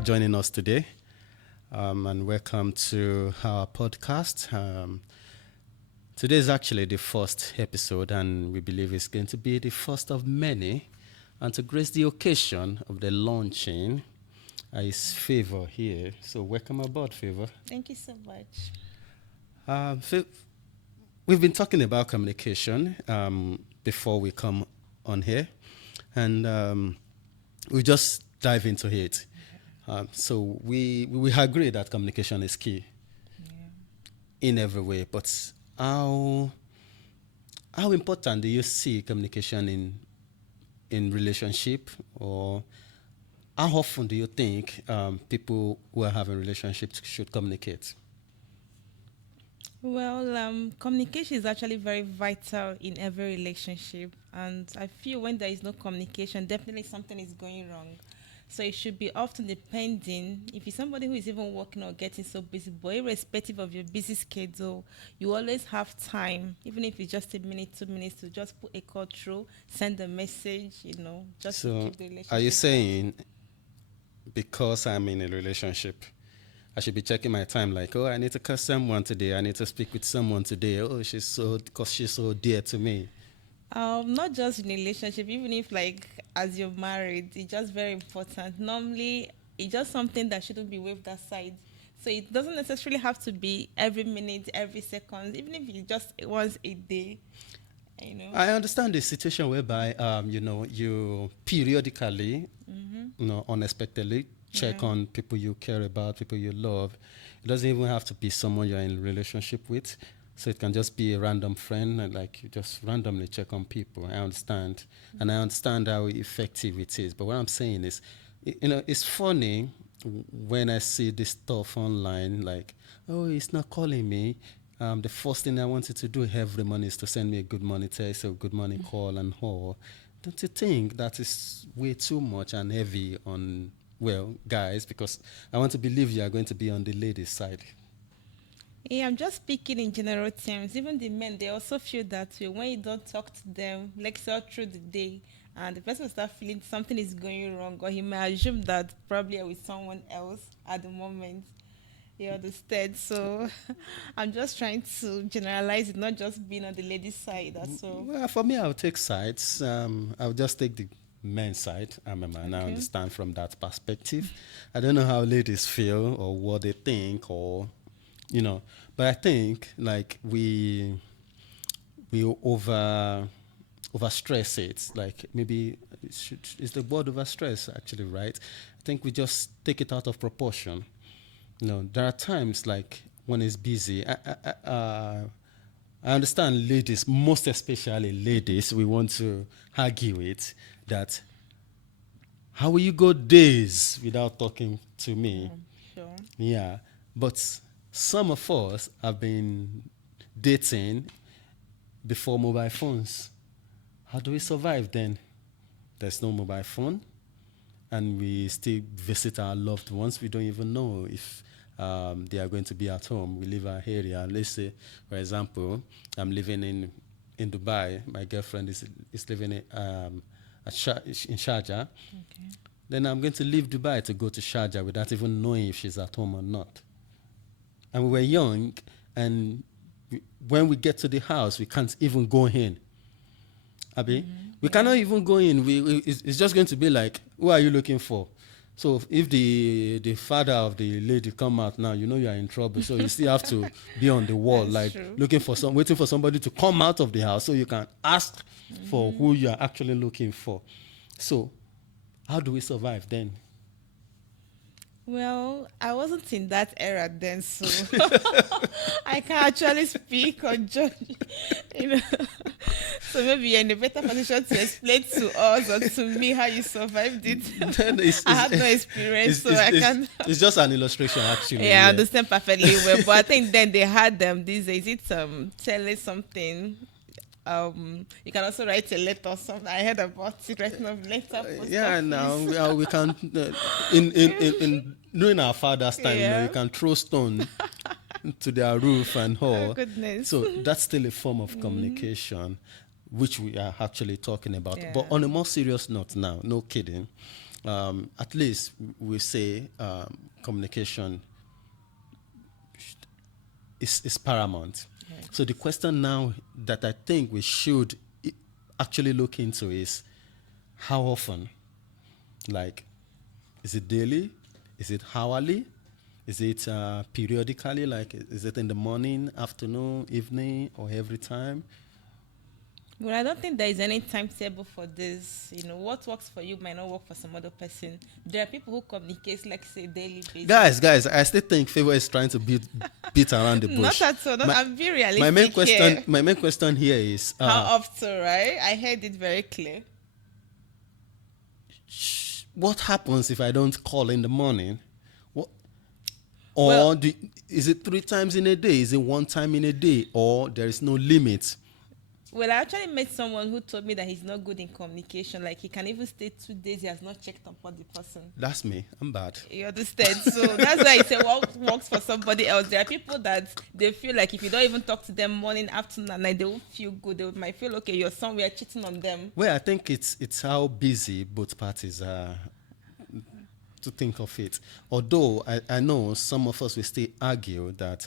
for joining us today, and welcome to our podcast. Today is actually the first episode, and we believe it's going to be the first of many. And to grace the occasion of the launching, is Favour here. So, welcome aboard, Favour. Thank you so much. We've been talking about communication before we come on here, and we just dive into it. So we agree that communication is key in every way. But how important do you see communication in relationship, or how often do you think people who are having relationships should communicate? Well, communication is actually very vital in every relationship, and I feel when there is no communication, definitely something is going wrong. So it should be often depending if you're somebody who is even working or getting so busy, but irrespective of your busy schedule, you always have time, even if it's just a minute, 2 minutes, to just put a call through, send a message, just to So, keep the relationship. are you going. saying because I'm in a relationship, I should be checking my time like, oh, I need to call someone today. I need to speak with someone today. Oh, because she's so dear to me. Not just in a relationship, even if like as you're married, it's just very important. Normally, it's just something that shouldn't be waved aside. So it doesn't necessarily have to be every minute, every second, even if it's just once a day, you know. I understand the situation whereby, you periodically, unexpectedly check Yeah. on people you care about, people you love. It doesn't even have to be someone you're in a relationship with. So it can just be a random friend, and like you just randomly check on people. I understand, and I understand how effective it is. But what I'm saying is, it's funny when I see this stuff online, like, oh, he's not calling me. The first thing I wanted to do every morning is to send me a good morning text or good morning call and all. Don't you think that is way too much and heavy on, well, guys? Because I want to believe you are going to be on the ladies' side. Yeah, I'm just speaking in general terms. Even the men, they also feel that way. When you don't talk to them, lecture through the day, and the person will start feeling something is going wrong, or he may assume that probably you're with someone else at the moment. You understand? So I'm just trying to generalize it, not just being on the ladies' side. That's all. Well, for me, I'll take sides. I'll just take the men's side. I'm a man. I Okay. understand from that perspective. I don't know how ladies feel or what they think, or but I think like we over stress it. Like maybe is the word over stress actually right? I think we just take it out of proportion. There are times like when it's busy. I understand ladies, most especially ladies, we want to argue it that how will you go days without talking to me? Sure. Yeah, but some of us have been dating before mobile phones. How do we survive then? There's no mobile phone, and we still visit our loved ones. We don't even know if they are going to be at home. We leave our area. Let's say, for example, I'm living in Dubai. My girlfriend is living in Sharjah. Okay. Then I'm going to leave Dubai to go to Sharjah without even knowing if she's at home or not. And we were young, and when we get to the house, we can't even go in. Abi, we cannot even go in. It's just going to be like, who are you looking for? So if the father of the lady come out now, you are in trouble. So you still have to be on the wall, That's like true. waiting for somebody to come out of the house so you can ask for who you are actually looking for. So how do we survive then? Well, I wasn't in that era then, so I can't actually speak or judge. You know, so maybe you're in a better position to explain to us or to me how you survived it. Then I had no experience, so I can. it's just an illustration, actually. Yeah, I Yeah. understand perfectly well. But I think then they had them these days. It's telling something. You can also write a letter or something. I heard about it, writing of letter. Post Yeah, now office. we can in during our father's time, Yeah. you can throw stone to their roof and Oh all. goodness. So that's still a form of communication, which we are actually talking about. Yeah. But on a more serious note now, no kidding. at least we say communication is paramount. Yes. So the question now that I think we should actually look into is how often? Like, is it daily? Is it hourly? Is it periodically? Like, is it in the morning, afternoon, evening, or every time? Well, I don't think there is any timetable for this. What works for you might not work for some other person. There are people who communicate, like say, daily basis. Guys, I still think Favour is trying to beat around the bush. Not at all. I'm being realistic My main question here is how often, right? I heard it very clear. what happens if I don't call in the morning? What, is it 3 times in a day? Is it 1 time in a day? Or there is no limit? Well, I actually met someone who told me that he's not good in communication. Like, he can even stay 2 days, he has not checked upon the person. That's me. I'm bad. You understand? So that's why I say what works for somebody else. There are people that they feel like if you don't even talk to them morning, afternoon, and night, they won't feel good. They might feel, okay, you're somewhere cheating on them. Well, I think it's how busy both parties are to think of it. Although I know some of us will still argue that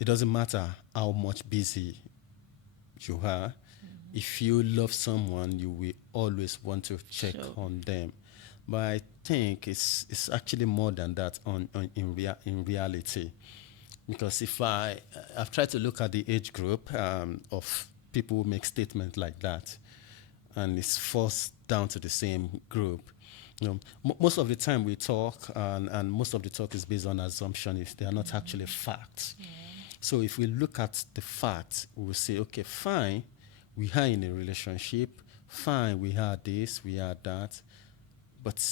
it doesn't matter how much busy you are. If you love someone, you will always want to check on them. But I think it's actually more than that in reality. Because if I've tried to look at the age group of people who make statements like that, and it's forced down to the same group. Most of the time we talk, and most of the talk is based on assumption if they are not actually facts. So if we look at the facts, we will say, okay, fine, we are in a relationship. Fine, we had this, we had that. But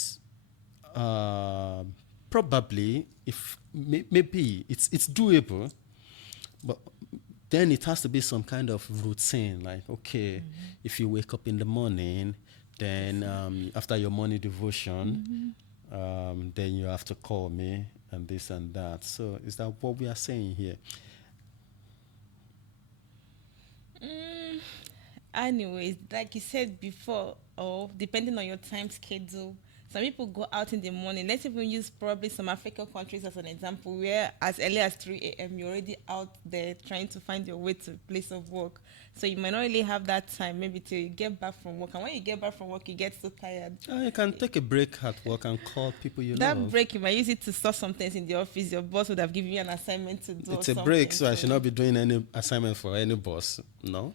probably, if maybe it's doable, but then it has to be some kind of routine. Like, okay, if you wake up in the morning, then after your morning devotion, then you have to call me and this and that. So is that what we are saying here? Anyways, like you said before, or depending on your time schedule, some people go out in the morning. Let's even use probably some African countries as an example, where as early as 3 a.m. you're already out there trying to find your way to a place of work. So you might not really have that time maybe till you get back from work. And when you get back from work, you get so tired. You can take a break at work and call people you love. That break, you might use it to sort some things in the office. Your boss would have given you an assignment to do. It's a break, so I should not be doing any assignment for any boss. No?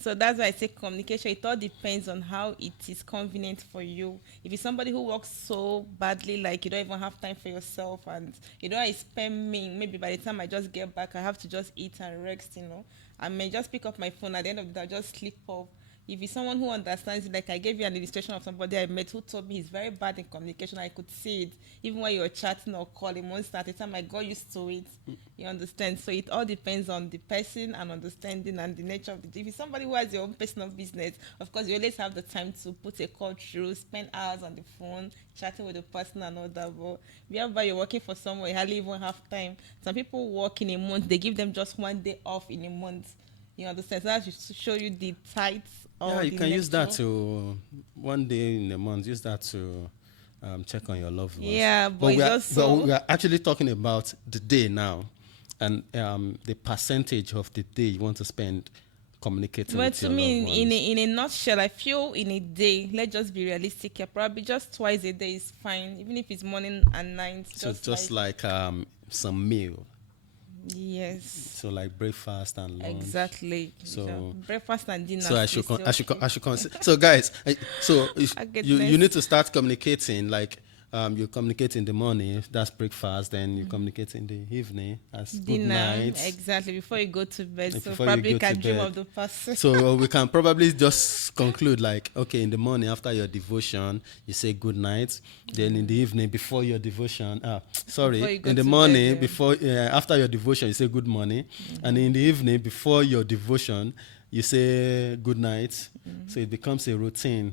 So that's why I say communication. It all depends on how it is convenient for you. If it's somebody who works so badly, like you don't even have time for yourself, and I spend me, maybe by the time I just get back, I have to just eat and rest, I may just pick up my phone. At the end of the day, I'll just sleep off. If it's someone who understands it, like I gave you an illustration of somebody I met who told me he's very bad in communication. I could see it. Even when you're chatting or calling, once at a time I got used to it. You understand? So it all depends on the person and understanding and the nature of the. If it's somebody who has your own personal business, of course you always have the time to put a call through, spend hours on the phone, chatting with the person and all that. But wherever you're working for someone, you hardly even have time. Some people work in a month, they give them just 1 day off in a month. You understand? So that should show you the tights. Yeah, you can use that to 1 day in a month. Use that to check on your loved ones. Yeah, but we are actually talking about the day now, and the percentage of the day you want to spend communicating with your loved ones. But to me, in a nutshell, I feel in a day, let's just be realistic here. Probably just twice a day is fine, even if it's morning and night. So just like some meal. Yes. So like breakfast and lunch. Exactly. So breakfast and dinner. So I should consider. So guys, you need to start communicating. Like you communicate in the morning. That's breakfast. Then you communicate in the evening as dinner. Good night. Exactly, before you go to bed. So probably you can dream of the person. So we can probably just conclude like, okay, in the morning after your devotion, you say good night. Then in the evening before your devotion, in the morning before after your devotion, you say good morning, and in the evening before your devotion, you say good night. So it becomes a routine.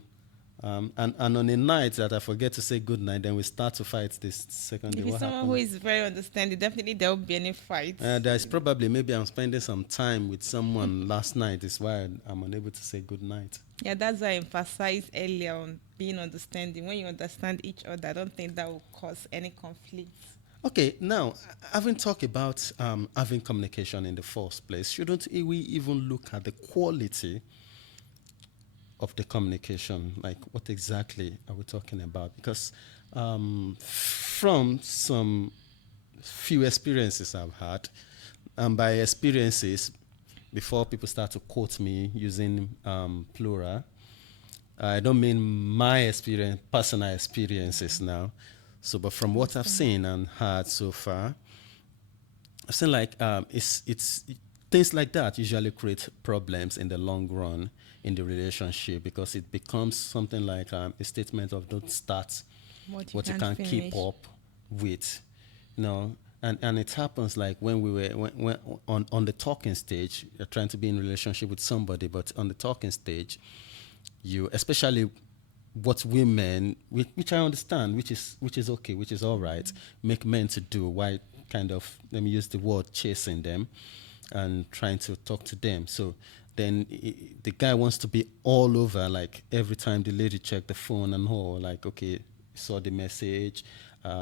And on a night that I forget to say good night, then we start to fight this second day. If it's someone who is very understanding, definitely there won't be any fight. There's probably maybe I'm spending some time with someone last night. Is why I'm unable to say good night. Yeah, that's why I emphasized earlier on. being understanding. When you understand each other, I don't think that will cause any conflict. Okay, now, having talked about having communication in the first place, shouldn't we even look at the quality of the communication? Like, what exactly are we talking about? Because from some few experiences I've had, and by experiences, before people start to quote me using plural, I don't mean my experience, personal experiences now. So, but from what I've Understand. seen and heard so far, I've seen like things like that usually create problems in the long run in the relationship because it becomes something like a statement of don't start What you what you can't can't keep finish. up with, you know. And it happens like when we were when on the talking stage, you're trying to be in a relationship with somebody, but on the talking stage, you especially what women, which I understand, which is okay, which is all right, make men to do. Why kind of let me use the word chasing them and trying to talk to them. So then the guy wants to be all over, like every time the lady check the phone and all, like okay, saw the message,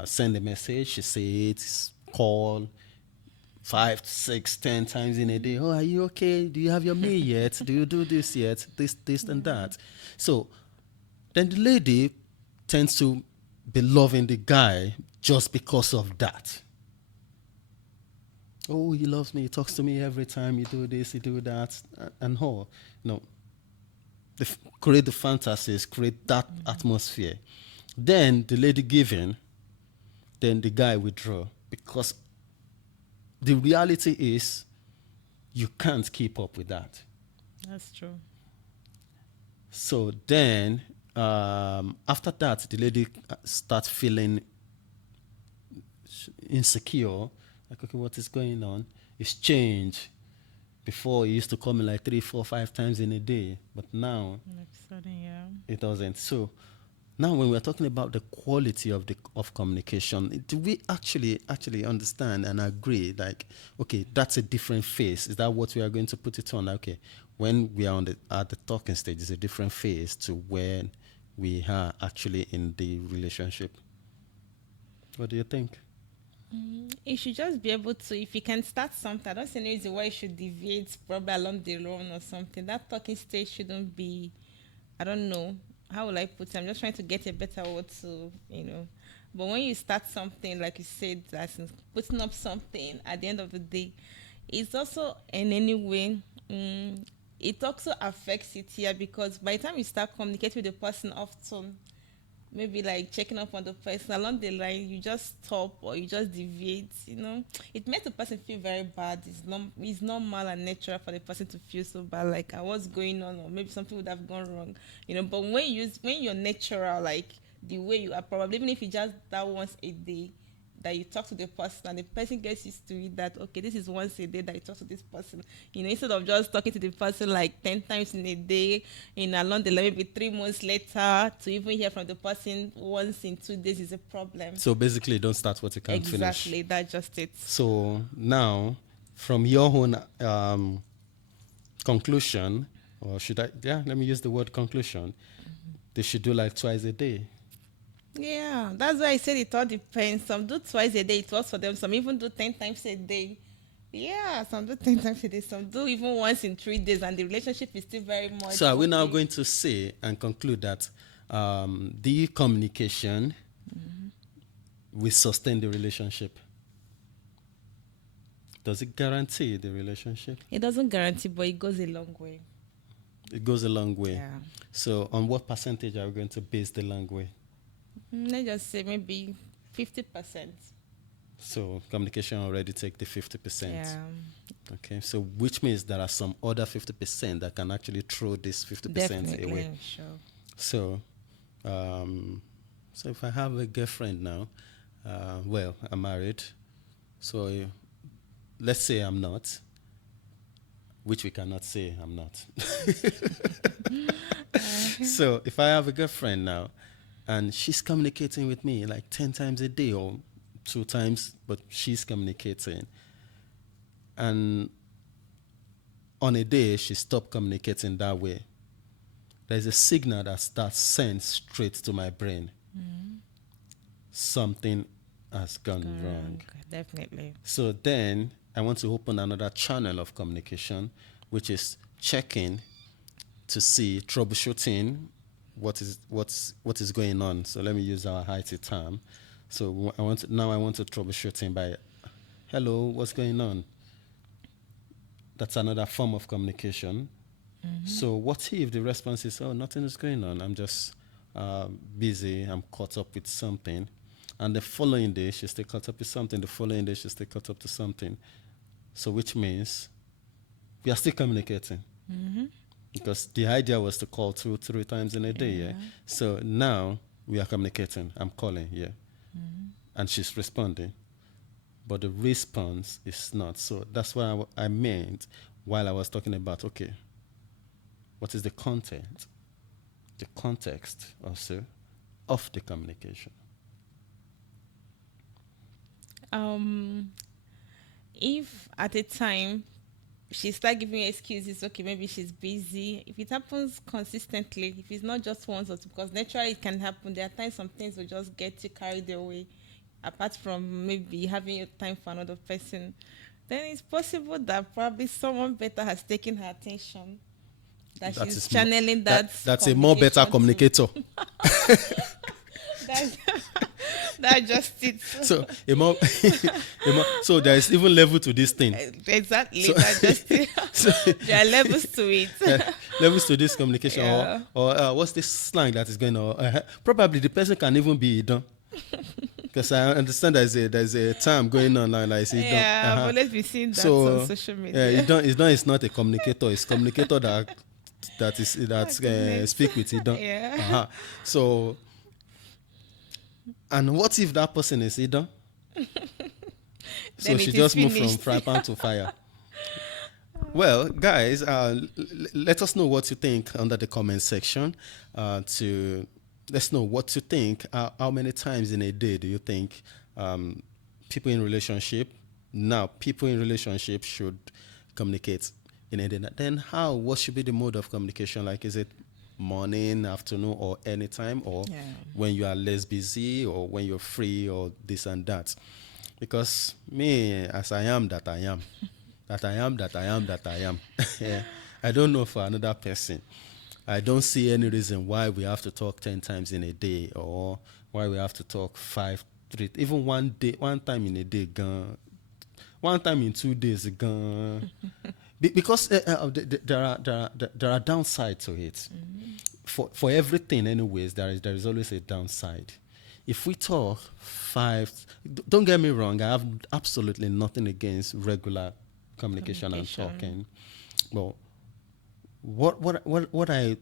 send the message, she says call 5, 6, 10 times in a day. Oh, are you okay? Do you have your meal yet? Do you do this yet? This, and that. So then the lady tends to be loving the guy just because of that. Oh, he loves me. He talks to me every time. You do this, you do that, and all. No, create the fantasies, create that atmosphere. Then the lady giving, then the guy withdraw because the reality is you can't keep up with that. That's true. So then, after that, the lady starts feeling insecure. Like, okay, what is going on? It's changed. Before, it used to come in like 3, 4, 5 times in a day, but now Next sudden, yeah. it doesn't. So now, when we're talking about the quality of the of communication, do we actually understand and agree? Like, okay, that's a different phase. Is that what we are going to put it on? Okay, when we are on the at the talking stage, it's a different phase to when we are actually in the relationship. What do you think? You should just be able to, if you can start something, I don't see any reason why you should deviate probably along the road or something. That talking stage shouldn't be, I don't know, how will I put it? I'm just trying to get a better word to, But when you start something, like you said, that's putting up something at the end of the day, it's also in any way, it also affects it here because by the time you start communicating with the person often, maybe like checking up on the person along the line, you just stop or you just deviate, it makes the person feel very bad. It's normal and natural for the person to feel so bad, like what's going on, or maybe something would have gone wrong, but when you're natural, like the way you are, probably even if you just that once a day that you talk to the person and the person gets used to it, that okay, this is once a day that you talk to this person, instead of just talking to the person like 10 times in a day, along the line, maybe 3 months later, to even hear from the person once in 2 days is a problem. So basically, don't start what you can't finish. Exactly, that's just it. So now, from your own conclusion, or should I? Yeah, let me use the word conclusion. They should do like twice a day. Yeah, that's why I said it all depends. Some do twice a day, it works for them. Some even do 10 times a day. Yeah, some do 10 times a day. Some do even once in 3 days, and the relationship is still very much So are we now okay. going to say and conclude that the communication will sustain the relationship? Does it guarantee the relationship? It doesn't guarantee, but it goes a long way. It goes a long way. Yeah. So on what percentage are we going to base the long way? Let's just say maybe 50%. So communication already take the 50%. Yeah, Okay. So which means there are some other 50% that can actually throw this 50% definitely. away. Sure. So, so if I have a girlfriend now, well, I'm married. So let's say I'm not, which we cannot say I'm not. So if I have a girlfriend now, and she's communicating with me like 10 times a day or 2 times, but she's communicating, and on a day she stopped communicating that way, there's a signal that's sent straight to my brain. Something has gone wrong. Definitely. So then I want to open another channel of communication, which is checking to see, troubleshooting what is going on. So let me use our IT term. So I want to troubleshoot him by, hello, what's going on? That's another form of communication. So what if the response is, oh, nothing is going on, I'm just busy, I'm caught up with something. And the following day, she's still caught up with something. The following day, she's still caught up to something. So which means we are still communicating. Because the idea was to call 2-3 times in a day. Yeah. So now we are communicating. I'm calling, yeah. And she's responding. But the response is not. So that's what I meant while I was talking about, okay, what is the content, the context also of the communication? If at a time she start giving excuses, okay, maybe she's busy. If it happens consistently, if it's not just once or two, because naturally it can happen. There are times some things will just get you carried away, apart from maybe having your time for another person. Then it's possible that probably someone better has taken her attention. That she's channeling that's a more better communicator. That's that's just it. So so there is even level to this thing. Exactly. So, that's just it. so There are levels to it. levels to this communication. Yeah. Or what's this slang that is going on? Probably the person can even be done. Because I understand there's a term going on now, like Yeah, I've always been seeing that on social media. It's not a communicator. It's communicator that speak with Idon. Yeah. So, and what if that person is Idon? So she just moved from fry pan to fire. Well, guys, let us know what you think under the comment section. Let's know what you think. How many times in a day do you think people in relationship should communicate in a day? Then what should be the mode of communication? Like, is it morning, afternoon, or anytime, or when you are less busy, or when you're free, or this and that? Because me, as I am that I am, that I am that I am that I am, I don't know for another person. I don't see any reason why we have to talk 10 times in a day, or why we have to talk 5, 3, even one time in a day, one time in 2 days, because there are downsides to it. For everything, anyways, there is always a downside. If we talk 5, don't get me wrong, I have absolutely nothing against regular communication and talking. Well, what I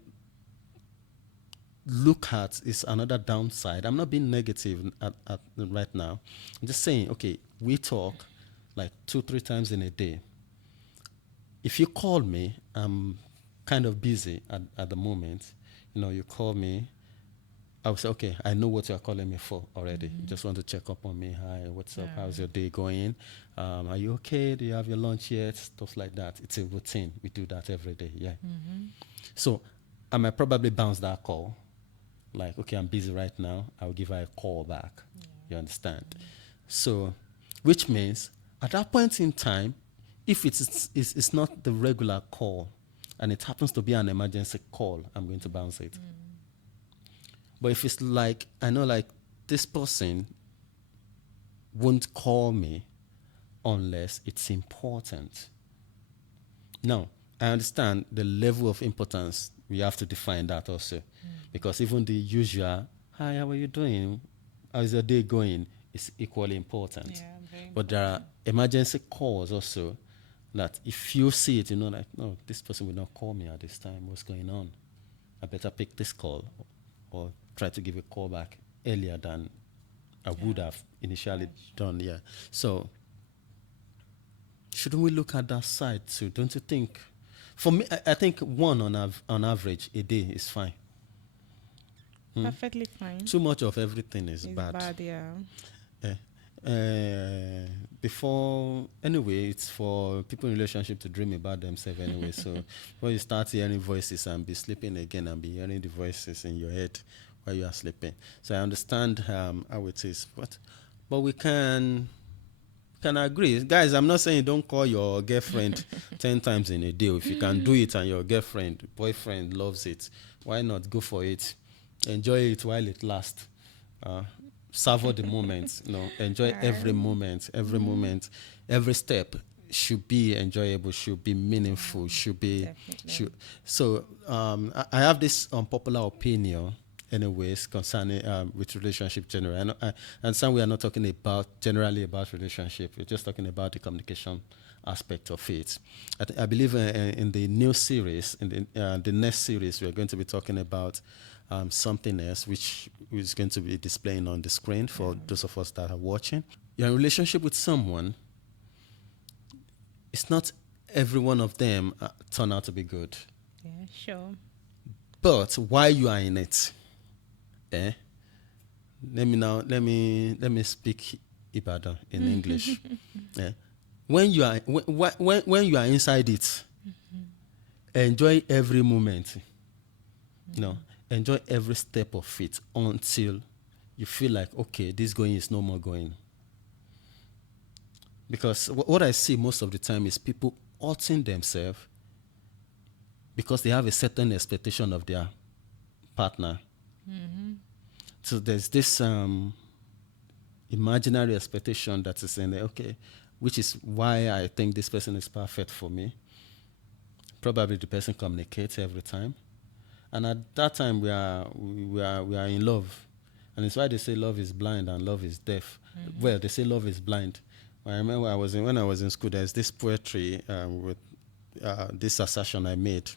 look at is another downside. I'm not being negative at right now. I'm just saying, okay, we talk like 2-3 times in a day. If you call me, I'm kind of busy at the moment. You call me, I will say, okay, I know what you're calling me for already. You just want to check up on me. Hi, what's up? How's your day going? Are you okay? Do you have your lunch yet? Stuff like that. It's a routine. We do that every day. Yeah. So I might probably bounce that call. Like, okay, I'm busy right now. I'll give her a call back. You understand? So, which means at that point in time, if it's not the regular call and it happens to be an emergency call, I'm going to bounce it. But if it's like, I know like this person won't call me unless it's important. Now, I understand the level of importance. We have to define that also. Because even the usual, hi, how are you doing? How's your day going? Is equally important. But there are emergency calls also that if you see it, like, no, this person will not call me at this time. What's going on? I better pick this call or try to give a call back earlier than I would have initially done. Yeah. So shouldn't we look at that side too? Don't you think? For me, I think one on average a day is fine. Perfectly fine. Too much of everything is bad. Yeah. before anyway, it's for people in relationship to dream about themselves anyway. So when you start hearing voices and be sleeping again and be hearing the voices in your head while you are sleeping. So I understand how it is, but we can agree, guys. I'm not saying don't call your girlfriend 10 times in a day. If you can do it and your girlfriend, boyfriend loves it, why not go for it? Enjoy it while it lasts. Savor the moment. Enjoy every moment. Every moment, every step should be enjoyable. Should be meaningful. Should be. Definitely. So I have this unpopular opinion anyways concerning with relationship generally. I understand we are not talking about generally about relationship. We're just talking about the communication aspect of it. I believe in the new series, in the next series, we're going to be talking about something else, which is going to be displaying on the screen for those of us that are watching. You're in a relationship with someone. It's not every one of them turn out to be good. Yeah, sure. But while you are in it, let me speak Ibadan in English. When you are when you are inside it, enjoy every moment. Enjoy every step of it until you feel like, okay, this going is no more going. Because what I see most of the time is people hurting themselves because they have a certain expectation of their partner. So there's this imaginary expectation that is in there, okay, which is why I think this person is perfect for me. Probably the person communicates every time, and at that time we are in love, and it's why they say love is blind and love is deaf. Well, they say love is blind. I remember when I was in school. There's this poetry with this assertion I made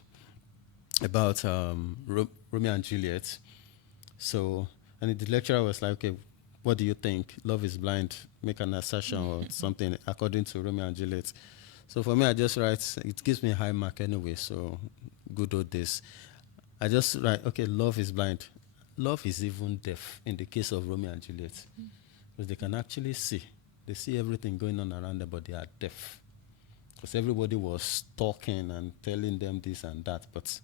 about Romeo and Juliet. So, and the lecturer was like, okay, what do you think? Love is blind. Make an assertion or something according to Romeo and Juliet. So for me, I just write, it gives me a high mark anyway, so good old days. I just write, okay, love is blind. Love is even deaf in the case of Romeo and Juliet. Because they can actually see. They see everything going on around them, but they are deaf. Because everybody was talking and telling them this and that, but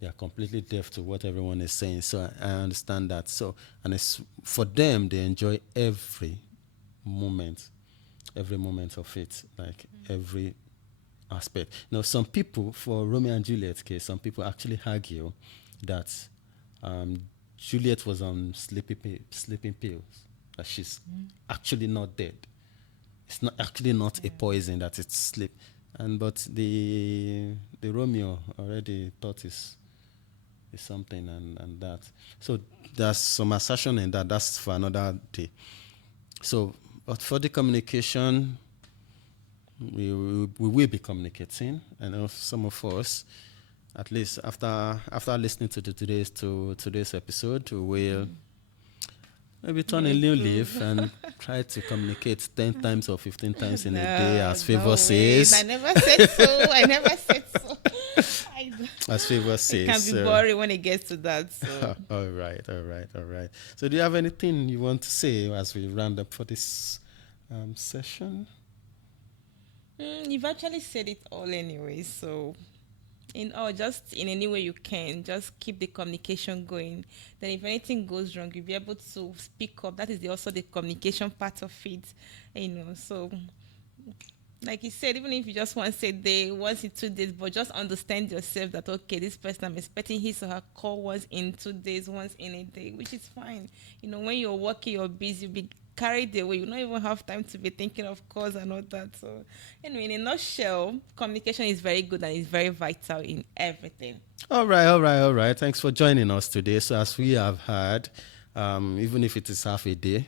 they are completely deaf to what everyone is saying. So I understand that. So, and it's for them, they enjoy every moment of it, like every aspect. Some people, for Romeo and Juliet's case, some people actually argue that Juliet was on sleeping pills, that she's actually not dead. It's not actually not a poison, that it's sleep. But the Romeo already thought is something and that. So there's some assertion in that. That's for another day. So, but for the communication, we will be communicating, and some of us, at least after listening to today's episode, we will maybe turn a new leaf and try to communicate 10 times or 15 times in a day, as Favour says. I never said so. As Favour says. It can be boring when it gets to that. So. All right. So do you have anything you want to say as we round up for this session? You've actually said it all anyway. So, just in any way you can, just keep the communication going. Then if anything goes wrong, you'll be able to speak up. That is also the communication part of it. So like you said, even if you just once a day, once in 2 days, but just understand yourself that, okay, this person, I'm expecting his or her call once in 2 days, once in a day, which is fine. When you're working, you're busy, you'll be carried away. You don't even have time to be thinking of calls and all that. So anyway, in a nutshell, communication is very good and is very vital in everything. All right. Thanks for joining us today. So as we have heard, even if it is half a day,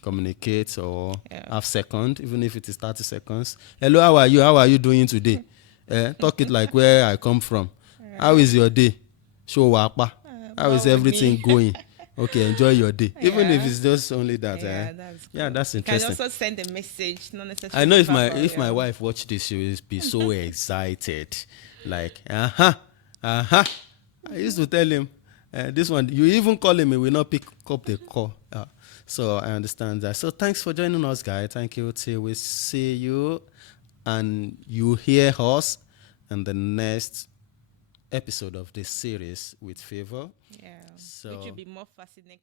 communicate, or half second, even if it is 30 seconds. Hello, how are you doing today? Talk it like where I come from. How is your day? Show wapa. How is everything going? Okay, enjoy your day. Even if it's just only that. That's cool. That's interesting. You can also send a message, not necessarily. I know if my wife watched this, she will be so excited. Like, I used to tell him, This one, you even calling me, will not pick up the call. So I understand that. So thanks for joining us, guys. Thank you. Till we see you and you hear us in the next episode of this series with Favour. Yeah, which will So be more fascinating.